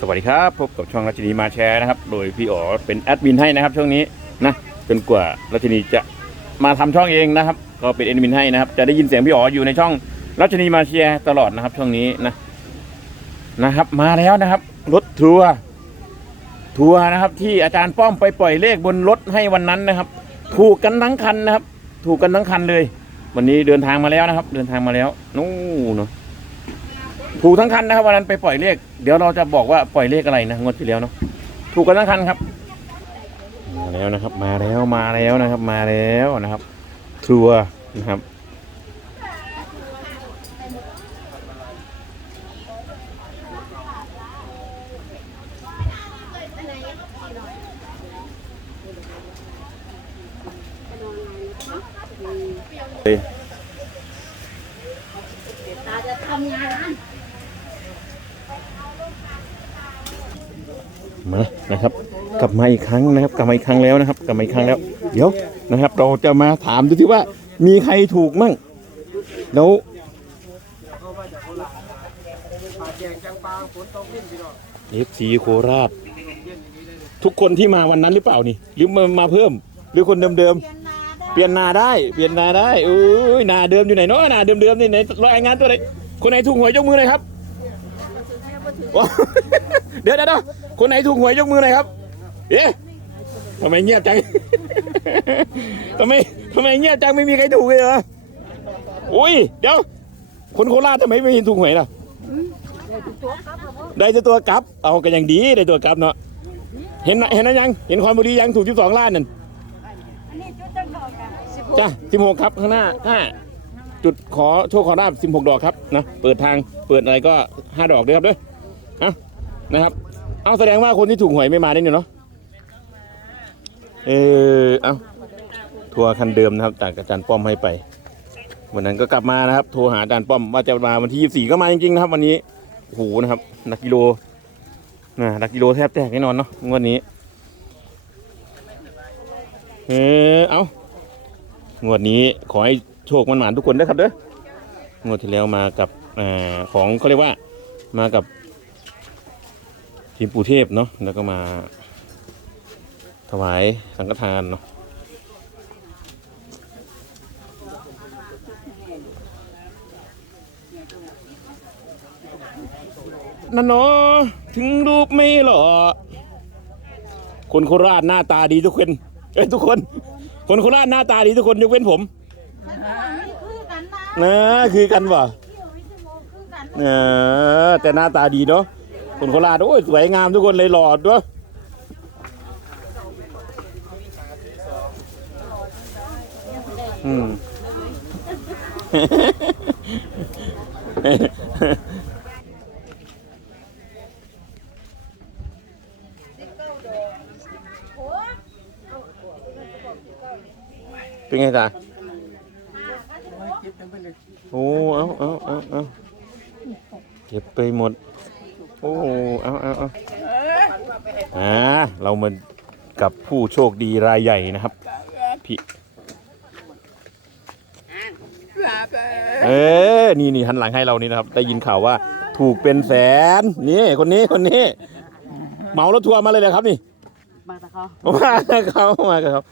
สวัสดีครับพบกับช่องรัชนีมาแชร์นะครับ โดยพี่อ๋อเป็นแอดมินให้นะครับช่วงนี้นะจนกว่ารัชนีจะมาทำช่องเองนะครับ ก็เป็นแอดมินให้นะครับ จะได้ยินเสียงพี่อ๋ออยู่ในช่องรัชนีมาแชร์ตลอดนะครับ ช่วงนี้นะนะครับ มาแล้วนะครับ รถทัวร์ทัวร์นะครับ ที่อาจารย์ป้อมไปปล่อยเลขบนรถให้วันนั้นนะครับ ถูกกันทั้งคันนะครับ ถูกกันทั้งคันเลย วันนี้เดินทางมาแล้วนะครับ เดินทางมาแล้วนู่นเนาะ ถูกทั้งคันนะครับวันนั้นไปปล่อยเลข เดี๋ยวเราจะบอกว่าปล่อยเลขอะไรนะงวดที่แล้วเนาะถูกกันทั้งคันครับ มาแล้วนะครับ มาแล้วมาแล้วนะครับ มาแล้วนะครับทัวร์นะครับเฮ้ย ตาจะทำงาน มานะครับ กลับ มาอีกครั้งนะครับ กลับมาอีกครั้งแล้วนะครับ กลับมาอีกครั้งแล้ว เดี๋ยวนะครับ เราจะมาถามดูที่ว่า มีใครถูกมั่งแล้วเอฟซีโคราชทุกคนที่มาวันนั้นหรือเปล่านี่หรือมามาเพิ่ม หรือคนเดิมๆเปลี่ยนนาได้เปลี่ยนนาได้อุ้ยนาเดิมอยู่ไหนเนาะนาเดิมๆนี่ไหนรายงานตัวไหนคนไหนถูกหวยยกมือหน่อยครับเดี๋ยวเดี๋ยวคนไหนถูกหวยยกมือหน่อยครับ เอ๊ะทำไมเงียบจัง ทำไมทำไมเงียบจังไม่มีใครถูกเลยเหรอ อุ้ย เดี๋ยว คนโคราชทำไมไม่เห็นถูกหวยล่ะ ได้แต่ตัวกลับ เอากันอย่างดีได้ตัวกลับเนาะ เห็นเห็นนะยัง เห็นคอนบุรียังถูกที่สองล้านนั่นจ้ะสิบหกครับข้างหน้าห้าจุดขอโชคขอราบสิบหกดอกครับนะ เปิดทาง เปิดอะไรก็ห้าดอกด้วยครับด้วยเอานะครับ เอาแสดงว่าคนที่ถูกหวยไม่มาได้เนี่ยเนาะ เออเอาทัวร์คันเดิมนะครับจากอาจารย์ป้อมให้ไป วันนั้นก็กลับมานะครับ โทรหาอาจารย์ป้อมว่าจะมาวันที่ยี่สี่ก็มาจริงๆนะครับ วันนี้โอ้โหนะครับนักกิโลนะนักกิโลแทบแตกแน่นอนเนาะงวดนี้เออเอางวดนี้ขอให้โชคมันหมานทุกคนด้วยครับเด้องวดที่แล้วมากับออของเขาเรียกว่ามากับทีมปู่เทพเนาะแล้วก็มา ถวายสังฆทานเนาะนั่นเนาะถึงรูปไม่หล่อคนโคราชหน้าตาดีทุกคนเอ้ยทุกคน คนโคราชหน้าตาดีทุกคนยกเว้นผมคือกันนะนะคือกันวะเที่ยววิศวคือกันเออแต่หน้าตาดีเนาะคนโคราชโอ้ยสวยงามทุกคนเลยหล่อด้วย อืม เป็นไงตาโอ้เอาเอาเอาเอาเก็บไปหมด โอ้เอาเอาเอาอ่าเรามากับผู้โชคดีรายใหญ่นะครับ พี่ เออ นี่นี่หันหลังให้เรานี่นะครับ ได้ยินข่าวว่าถูกเป็นแสน นี่คนนี้คนนี้ เหมารถทัวร์มาเลยเลยครับนี่ มาตะเขามาเขามากับเขา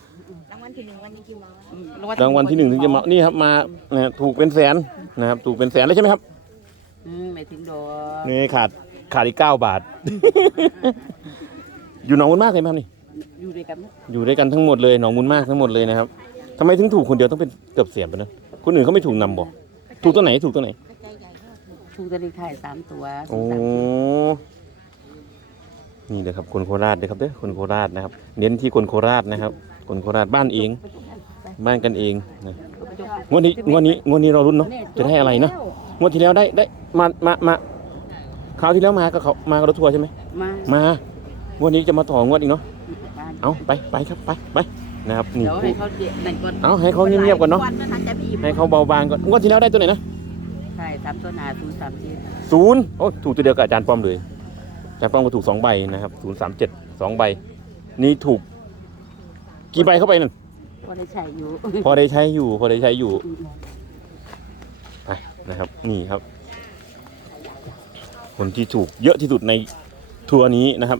รางวัลที่หนึ่งวันนี้กี่โมงรางวัลที่หนึ่งถึงจะมา นี่ครับมาเนี่ยถูกเป็นแสนนะครับ ถูกเป็นแสนแล้วใช่ไหมครับอืมไม่ถึงดอกนี่ขาดขาดอีกเก้าบาท อยู่หนองบุญมากเลยไหมครับนี่อยู่ด้วยกันอยู่ด้วยกันทั้งหมดเลยหนองบุญมากทั้งหมดเลยนะครับทำไมถึงถูกคนเดียวต้องเป็นเกือบเสียไปนะ คนอื่นเขาไม่ถูกนำบอกถูกตัวไหนถูกตัวไหน ถูกตัวเลขถ่ายสามตัวโอ้นี่เลยครับคนโคราชเลยครับเด้อคนโคราชนะครับ เน้นที่คนโคราชนะครับ คนโคราชบ้านเองบ้านกันเองนะงวดนี้งวดนี้งวดนี้เรารุ้นเนาะจะได้อะไรนะงวดที่แล้วได้ได้มามามาคราวที่แล้วมากับเขามากับรถทัวร์ใช่ไหมมามางวดนี้จะมาต่องวดอีกเนาะบ้านเอาไปไปครับไปไป นะครับนี่เดี๋ยวให้เขาเดี๋ยวนั่นก่อนเอาให้เขาเงียบๆก่อนเนาะวันะทันจะบีบให้เขาเบาบางก่อนงวดที่แล้วได้ตัวไหนนะใช่สามตัวหนาศูนย์สามสี่ศูนย์โอ้ถูกตัวเดียวกับอาจารย์ป้อมเลยอาจารย์ป้อมก็ถูกสองใบนะครับศูนย์สามเจ็ดสองใบ นี่ถูก กี่ใบเข้าไปนั่นพอได้ใช้อยู่พอได้ใช้อยู่ พอได้ใช้อยู่ไปนะครับ นี่ครับ คนที่ถูกเยอะที่สุดในทัวร์นี้นะครับ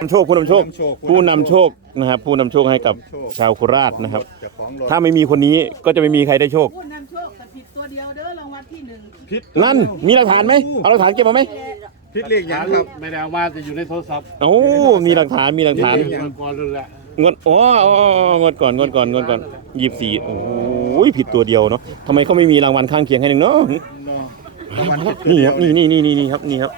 นำโชคผู้นำโชคผู้นำโชคนะครับผู้นำโชคให้กับชาวโคราชนะครับเจ้าของรถถ้าไม่มีคนนี้ก็จะไม่มีใครได้โชคพูดนำโชคแต่ผิดตัวเดียวเด้อรางวัลที่หนึ่งพิษนั่นมีหลักฐานไหมเอาหลักฐานเก็บมาไหมพิษเลขหยังครับไม่ได้เอามาจะอยู่ในโทรศัพท์โอ้มีหลักฐานมีหลักฐานเมื่อก่อนเลยแหละงดอ๋ออ๋ออ๋องดก่อนงดก่อนงดก่อนยี่สิบสี่โอ้ยผิดตัวเดียวเนาะทำไมเขาไม่มีรางวัลข้างเคียงให้หนึ่งเนาะนี่ครับนี่นี่นี่นี่นี่ครับนี่ครับ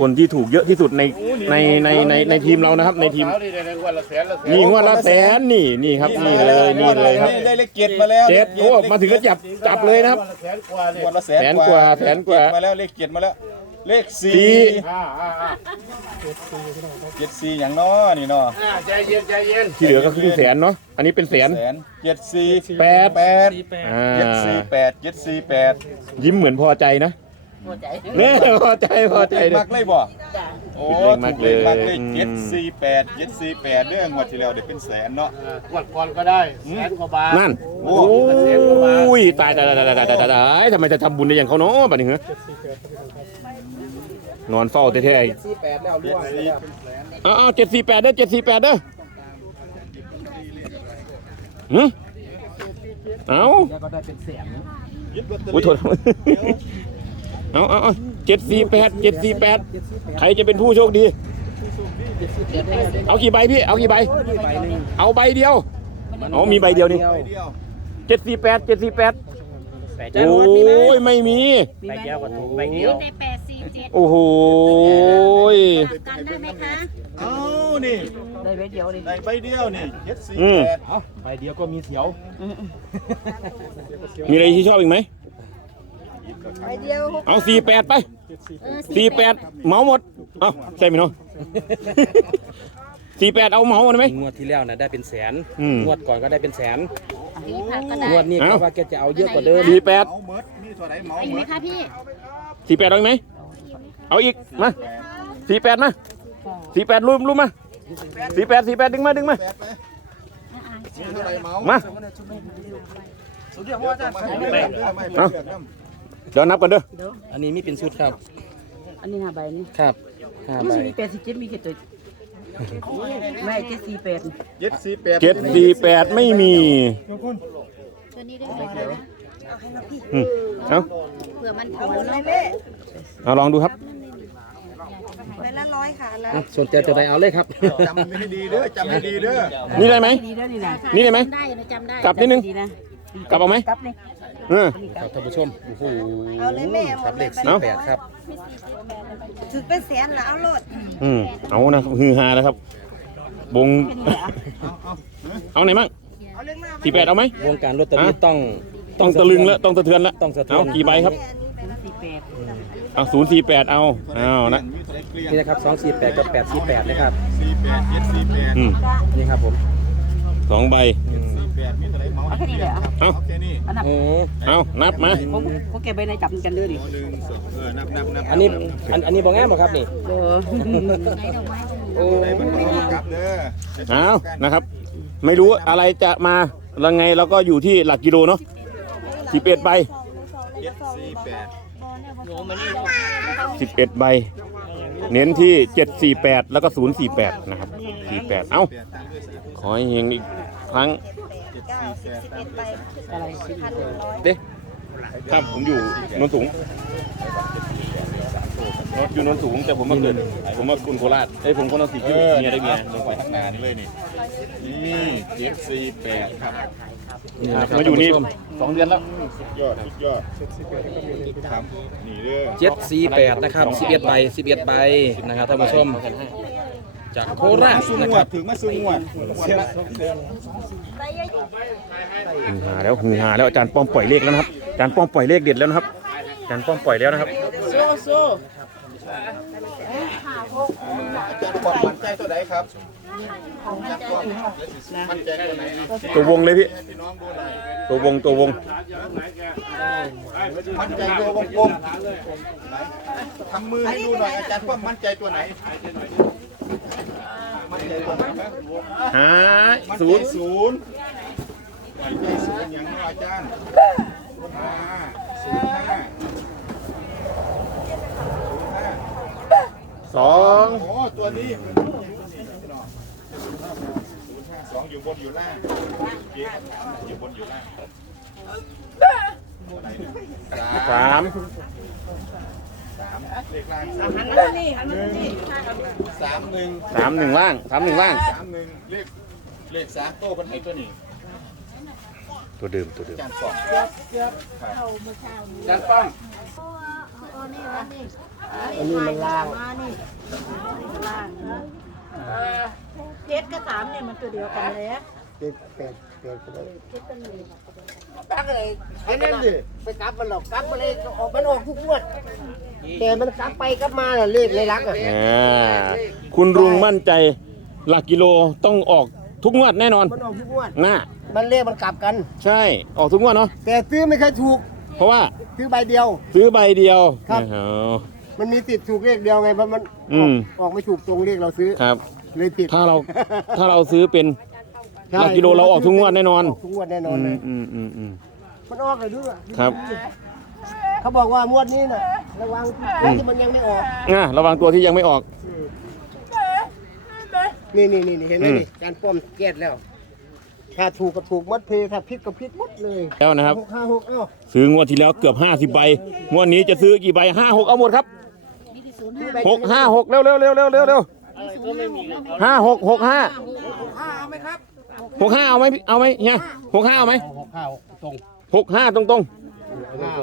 คนที่ถูกเยอะที่สุดในในในในในทีมเรานะครับ ในทีมเช้านี่ได้งวดละแสนละแสนนี่งวดละแสนนี่นี่ครับนี่เลยนี่เลยครับได้เลขเจ็ดมาแล้วเจ็ดโอ้มาถึงก็จับจับเลยนะครับละแสนกว่าเนี่ยงวดละแสนแสนกว่าแสนกว่าเลขเจ็ดมาแล้วเลขเจ็ดมาแล้วเลขสี่สี่อ่าอ่าอ่าเจ็ดสี่อย่างน้อนี่น้ออ่าใจเย็นใจเย็นที่เหลือก็ครึ่งแสนเนาะอันนี้เป็นแสนแสนเจ็ดสี่แปดแปดอ่าเจ็ดสี่แปดเจ็ดสี่แปดยิ้มเหมือนพอใจนะ พอใจเน่พอใจพอใจมักเลยบ่โอ้ถูกเลเลย ถูมักเลยเจ็ดสี่แปดเจ็ดสี่แปดเรื่องวดที่แล้วได้เป็นแสนเนาะวัดก่อนก็ได้แสนกว่าบาทนั่น โอ้ยตายตายตายตายตายตายทำไมจะทำบุญได้อย่างเขาเนาะบัดนี้เหรอนอนเฝ้าแท้ๆ สี่แปดแล้วล่วงแล้วอ้าวเจ็ดสี่แปดเด้อเจ็ดสี่แปดเด้อหึเอ้าวุ้ยโทษ เอาเอาเอาเจ็ดสี่แปดเจ็ดสี่แปดใครจะเป็นผู้โชคดี เอากี่ใบพี่ เอากี่ใบ เอาใบเดียวเอามีใบเดียวนี่ใบเดียวเจ็ดสี่แปดเจ็ดสี่แปดโอ้ยไม่มี ใบเดียวกับถูกใบมีเดียวแต่แปดสี่เจ็ดโอ้โหยกันได้ไหมคะเอ้านี่ได้ใบเดียวดิได้ใบเดียวนี่เจ็ดสี่อืมแปดใบเดียวก็มีเสียว มีอะไรที่ชอบอีกไหม ใบเดียวเอาสี่แปดไปสี่แปดเหมาหมด เอาใช่ไหมเนาะสี่แปดเอาเหมาหมดไหม งวดที่แล้วนะได้เป็นแสน อืม งวดก่อนก็ได้เป็นแสนสี่พันก็ได้งวดนี้เอ้าก็ว่าแกจะเอาเยอะกว่าเดิมสี่แปดเมาเมิดมีเท่าไหร่เมาเอาอีกเมิไหมดคะพี่สี่แปดเอาอีกไหม เอาอีก มาสี่แปดมาสี่แปดรวมรวมมาสี่แปดสี่แปดดึงมาดึงมา แปดไหมมีเท่าไหร่เมามาเดี๋ยวต้องมาให้เลือกด้วยไม่ให้เลือกน้ำ เดี๋ยวนับกันเด้ออันนี้มีเป็นชุดครับ อันนี้ห้าใบนี่ครับห้าไม่ใบใช่มีแปดสิบเจ็ดมีแค่ตัวไม่เจ็ดสี่แปดเจ็ดสี่แปดเจ็ดสี่แปดไม่มีตัวนี้ได้ไหมคะอืมเอาเผื่อมันถอนเนาะเอาลองดูครับอะสนใจจะได้เอาเลยครับ จำให้ดีเด้อจำให้ดีเด้อนี่ได้ไหมดีแล้วนี่นะนี่ได้ไหม จำได้อยู่นะจำได้กลับนิดนึง ดีนะกลับเอาไหมกลับนี่ เออ ครับท่านผู้ชมโอ้โหเอาเลยแม่หมครัดบเลเลยขบัดสี่เอ้าแปดครับถือเป็นแสนละเอาโลดอืมเอานะฮือฮาแล้วครับวงเอาไหนมั่งเอาเรื่องมาสี่แปดเอาไหม วงการลอตเตอรี่อะต้องต้องตะลึงแล้วต้องสะเทือนแล้วต้องสะเทือนเอากี่ใบครับสี่แปดเอาศูนย์สี่แปดเอาเอานะมีเท่าไหร่เกลี้ยงนี่นะครับสองสี่แปดกับแปดสี่แปดนะครับสี่แปดเจ็ดสี่แปดอืมนี่ครับผมสองใบสี่ แปดมีเท่าไหร่เมาเอาแค่นี้เลยเหรอเอาเอาแค่นี้อันนับโอ้เอานับมา ผมผมเก็บใบในจับกันเด้อดิหนึ่งสองเออนับนับนับอันนี้อันอันนี้บอกง่ายบ่ครับนี่โอ้โอ้ได้มันเอากลับเด้อเอานะครับ ไม่รู้อะไรจะมาแล้วไงเราก็อยู่ที่หลักกิโลเนาะสิบเอ็ดใบเจ็ดสี่แปดสิบเอ็ดใบ เน้นที่เจ็ดสี่แปดแล้วก็ศูนย์สี่แปดนะครับสี่แปดเอ้าแปดตามด้วยสามขอให้เฮงอีกครั้ง เจ็ดสี่แปดตามด้วยสามอะไรเด้ครับผมอยู่โนนสูงอยู่โนนสูงแต่ผมมาเกิดผมมาคุณโคราชเอ้ยผมคนนครศรีคิ้วเมียได้เมียโนนไปสูงข้างหน้านี่เลยนี่นี่เจ็ดสี่แปดครับนี่นะครับมาอยู่นี่ท่ผู้ชสองเดือนแล้วสุดยอดสุดยอดครับนี่เด้อเจ็ดสี่แปดนะครับสิบเอ็ดใบสิบเอ็ดใบนะครับท่านผู้ชม จากโคราชสู้นะงควรัดบถึงมาสู้งวดงวดละฮือฮาแล้วฮือฮาแล้วอาจารย์ป้อมปล่อยเลขแล้วนะครับอาจารย์ป้อมปล่อยเลขเด็ดแล้วนะครับอาจารย์ป้อมปล่อยแล้วนะครับอาจารย์บอกมั่นใจตัวไหนครับมั่นใจตัวไหนตัววงเลยพี่พี่น้องดูหน่อยตัววงตัววงมั่นใจตัววงกลมไหนทำมือให้ดูหน่อยอาจารย์ว่ามั่นใจตัวไหนมั่นใจตัวไหนครับ หามั่นศูใจนย์ศูนย์มั่นใจศูนย์อย่างน้อยอาจารย์ห้าศูนย์ห้าสองโอ้ตัวนี้สองอยู่บนอยู่ล่างอยู่บนอยู่ล่างสาม เลขล่างหันมานี่หันมานี่สามหนึ่งสามหนึ่งล่างสามหนึ่งล่าง สามหนึ่งเลขเลขสามโต้เป็นไห้ตัวนี้ตัวเดิมตัวเดิมจานสองจันป้อมอันนี้มันล่างเจ็ดกับสามเนี่ยมันตัวเดียวกันเลยเป็ดเป็ดเป็ดไปเลยตั้งเลยไอ้นั่นดิไปกลับมันหรอกกลับมาเลยออกมันออกทุกงวด แต่มันกลับไปกลับมาน่ะเลขเลยรักอะอ่าคุณลุงมั่นใจหลักกิโลต้องออกทุกงวดแน่นอนมันออกทุกงวดน่ามันเลขมันกลับกัน ใช่ออกทุกงวดเนาะแต่ซื้อไม่เคยถูกเพราะว่าซื้อใบเดียว ซื้อใบเดียวครับ อ๋อ มันมีติดถูกเลขเดียวไงเพราะมันอืม ออกไม่ถูกตรงเลขเราซื้อครับ เลยติดถ้าเราถ้าเราซื้อเป็น ใช่หลักกิโลเราออกทุกงวดแน่นอน กทุกงวดแน่นออืนเลมยอืมอืมอืม มันออกเลยด้วยครับ เขาบอกว่างวดนี้น่ะระวังที่มันยังไม่ออก อะระวังตัวที่ยังไม่ออก นี่นี่นี่นี่เห็นไหมอืมนี่การป้อมแก้แล้ว ถ้าถูกก็ถูกหมดเพลถ้าผิดก็ผิดหมดเลยแล้วนะครับ หกห้าหกเอ้าซื้องวดที่แล้วเกือบ 50ใบงวดนี้จะซื้อกี่ใบห้าหกเอาหมดครับหกห้าหกเร็วเร็วเร็วเร็วเร็วเร็วห้าหกหกห้าหกห้าเอาไหมเอาไหมเฮียหกห้าเอาไหมหกข้าวตรงหกห้าตรงตรง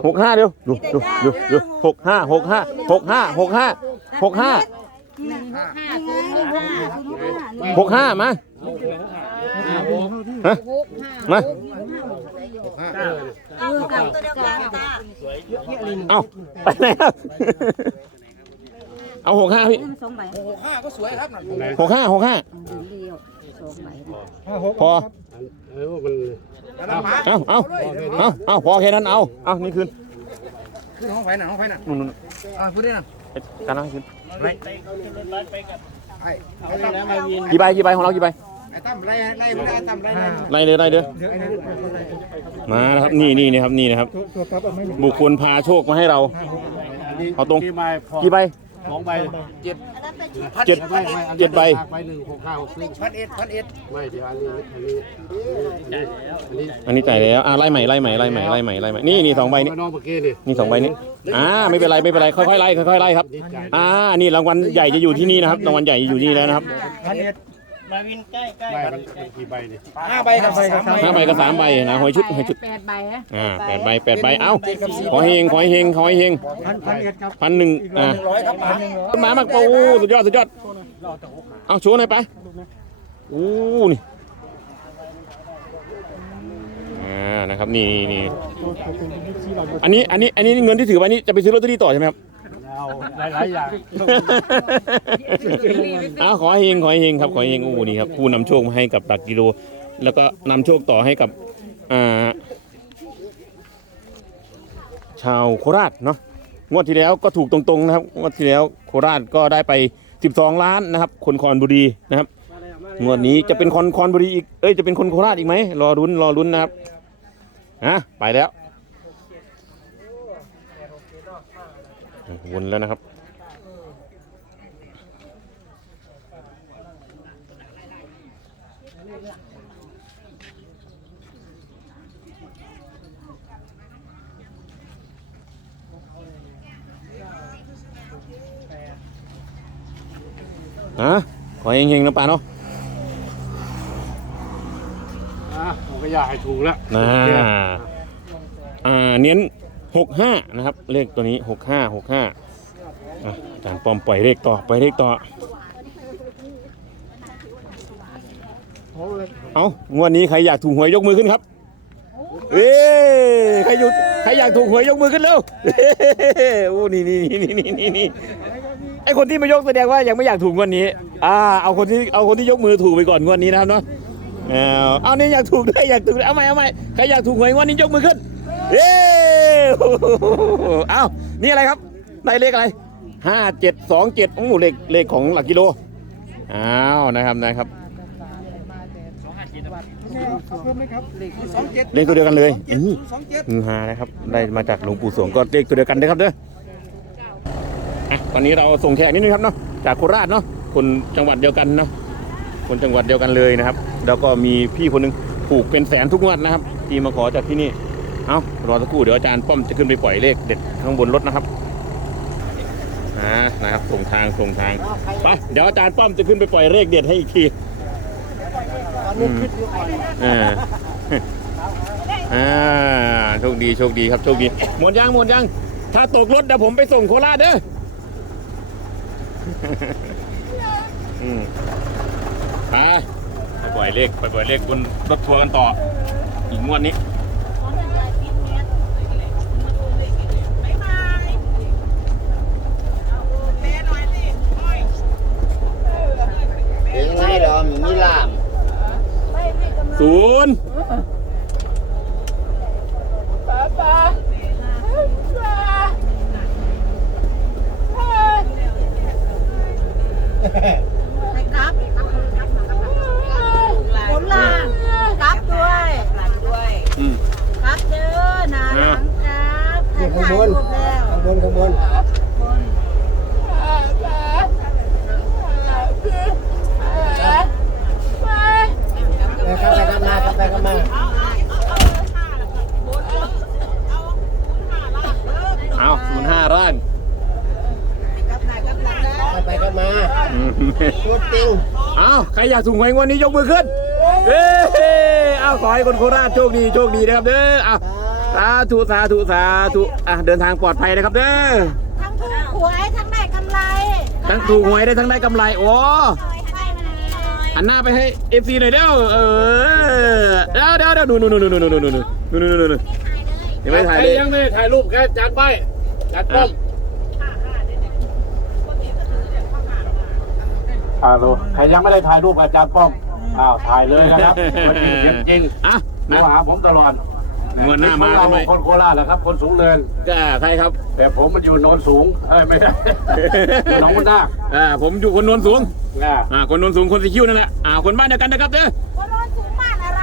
หกห้าเร็วดูดูดูดูหกห้าหกห้าหกห้าหกห้าหกห้าหกห้ามาฮะมาเอากับตัวเดียวกันตาเอาไปไหนครับเอาหกห้าพี่หกห้าก็สวยครับนั่นหกห้าหกห้า พอเออมันเอาเอาเอาเอาพอแค่นั้นเอาเอานี่คืนขึ้นห้องไฟน่ะห้องไฟน่ะนู่นนู่นอ่าพูดได้น่ะไอ้การนั่งคืนไอ้ไอ้ตั้มไล่กี่ใบกี่ใบของเรากี่ใบไอ้ตั้มไล่ไล่ไม่ได้ตั้มไล่ไล่ไล่เลยไล่เลยมาแล้วครับนี่นี่นะครับนี่นะครับบุคคลพาโชคมาให้เราเอาตรงกี่ใบพอกี่ใบ สองใบเจ็ดเจ็ดใบใบอันนี้เจ็ดใบใบหนึ่งหกห้าหกสี่พันเอ็ดพันเอ็ดไม่เดี๋ยวอันนี้อันนี้อันนี้อันนี้จ่ายแล้วอ่าไล่ใหม่ไล่ใหม่ไล่ใหม่ไล่ใหม่ไล่ใหม่นี่นี่สองใบนี้น้องเมื่อกี้นี่นี่สองใบนี้อ่าไม่เป็นไรไม่เป็นไรค่อยๆไล่ค่อยๆไล่ครับอ่านี่รางวัลใหญ่จะอยู่ที่นี่นะครับรางวัลใหญ่อยู่นี่แล้วนะครับ พันเอ็ดไม่มันเป็นกี่ใบนี่ห้าใบกับสามใบห้าใบกับสามใบนะหอยชุดหอยชุดแปดใบฮะอ่าแปดใบแปดใบเอ้าขอให้เฮงขอให้เฮงขอให้เฮงพันพันเอ็ดครับพันหนึ่งอ่าร้อยครับพันต้นไม้มากโอ้สุดยอดสุดยอดเอาโชว์หน่อยไปโอ้นี่อ่านะครับนี่นี่อันนี้อันนี้อันนี้เงินที่ถือไว้นี่จะไปซื้อลอตเตอรี่ต่อใช่ไหมครับเอา หลายๆอย่างอาขอให้เฮงขอให้เฮงครับขอให้เฮงโอ้นี่ครับผู้นำโชคมาให้กับตักกิโล แล้วก็นำโชคต่อให้กับอ่าชาวโคราชเนาะงวดที่แล้วก็ถูกตรงๆนะครับงวดที่แล้วโคราชก็ได้ไป 12 ล้านนะครับ คนคอนบุรีนะครับงวดนี้จะเป็นคนคอนบุรีอีกเอ้ยจะเป็นคนโคราชอีกไหมรอรุ้นรอรุ้นนะครับฮะไปแล้ว วนแล้วนะครับ ฮะ ขอเฮงๆนะป่าเนาะอะผมก็อยากให้ถูกแล้วนะอ่า เน้น หกห้านะครับ เลขตัวนี้หกห้าหกห้าอาจารย์ปอมปล่อยเลขต่อปล่อยเลขต่อ เอางวดนี้ใครอยากถูกหวยยกมือขึ้นครับเอ้ใครอยู่ใครอยากถูกหวยยกมือขึ้นเร็วโอ้นี่นี่นี่นี่นี่นี่ไอคนที่ไม่ยกแสดงว่ายังไม่อยากถูกงวดนี้ อ่า เอาคนที่เอาคนที่ยกมือถูกไปก่อนงวดนี้นะครับเนาะเอาเนี่อยากถูกด้วยอยากถูกเอาไหมเอาไหมใครอยากถูกหวยงวดนี้ยกมือขึ้น เย้เอานี่อะไรครับได้เลขอะไรห้าเจ็ดสองเจ็ดโอ้เลขเลขของหลักกิโลอ้าวนะครับนะครับสองเจ็ดเลขตัวเดียวกันเลยนี่สองเจ็ดฮือฮานะครับได้มาจากหลวงปู่สวงก็เลขตัวเดียวกันนะครับเด้ออะตอนนี้เราส่งแขกนิดนึงครับเนาะจากโคราชเนาะคนจังหวัดเดียวกันเนาะคนจังหวัดเดียวกันเลยนะครับ แล้วก็มีพี่คนหนึงถูกเป็นแสนทุกงวดนะครับ ที่มาขอจากที่นี่ เอารอสักครู่เดี๋ยวอาจารย์ป้อมจะขึ้นไปปล่อยเลขเด็ดข้างบนรถนะครับอ่านะครับส่งทางส่งทางไปเดี๋ยวอาจารย์ป้อมจะขึ้นไปปล่อยเลขเด็ดให้อีกทีอ่าอ่าโชคดีโชคดีครับโชคดีหมดยังหมดยัง ถ้าตกรถเดี๋ยวผมไปส่งโคราชเด้ออืมไปไปปล่อยเลขไปปล่อยเลขบนรถทัวร์กันต่อ อีกงวดนี้ เองไงดอมมีลาม ศูนย์ ให้กลับผลล่างกลับด้วยกลับด้วย อืม กลับเด้อหนาหลังกลับถ่ายถ่ายรูปแล้ว ข้างบนข้างบน บน ไปครับไปกันมาครับไปกันมา เอาศูนย์ห้าร่าง ไปไปกันมา อืม พูดจริง เอาใค รอยากถูกหวยงวดนี้ยกมือขึ้นเอ้ยเอาขอให้คนโคราชโชคดีโชคดีนะครับเด้อเอาสาธุสาธุสาธุอะเดินทางปลอดภัยนะครับเด้อทั้งถูกหวยทั้งได้กำไรทั้งถูกหวยได้ทั้งได้กำไรโอ้หันหน้าไปให้เอฟซีหน่อยเด้อเออเดี๋ยวเดี๋ยวเดี๋ยวดูดูดูดูดูดูดูดูดูดูดูดูยังไม่ถ่ายเลยยังไม่ได้ถ่ายรูปแค่จานใบจานป้อม อ่ารูใครยังไม่ได้ถ่ายรูปอาจารย์ป้อมอ้าวถ่ายเลยนะครับวันจริงเสียงจริงอะมานะหาผมตลอดงวดหน้ามาเราทำไมคนโคราชนะครับ คนสูงเนิน ก็ใครครับแต่ผมมันอยู่โนนสูงเอ้ยไม่ได้หนองบุญนาคอ่าผมอยู่คนโนนสูงอ่าอ่าคนโนนสูงคนสีคิ้วนั่นแหละอ่าคนบ้านเดียวกันนะครับเด้อคนโน้นสูงบ้านอะไร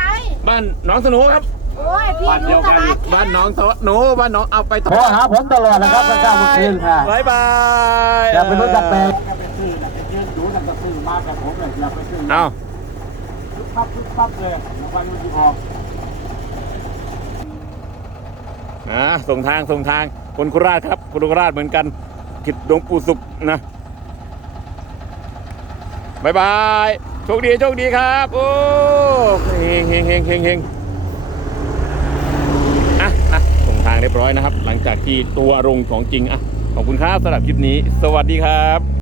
บ้านหน้องสนุครับ โอ้ย พี่อยู่ตลาดบ้านหน้องโตโนบ้านหน้องเอาไปต่อโทรหาผมตลอดนะครับพระเจ้ามุคืนค่ะบายบาย อย่าไปรู้จักแปลง เลยอย่าไปซื้อเอาปุ๊บปั๊บปุ๊บปั๊บเลยแล้ววันมันจะออกอ่าส่งทางส่งทางคนโคราชครับคนโคราชเหมือนกันกิดหลวงปู่สุขนะบายบายโชคดีโชคดีครับโอ้เฮงเฮงเฮงเฮงเฮงอะอะส่งทางเรียบร้อยนะครับ หลังจากที่ตัวรงของจริงอะขอบคุณครับสำหรับคลิปนี้ สวัสดีครับ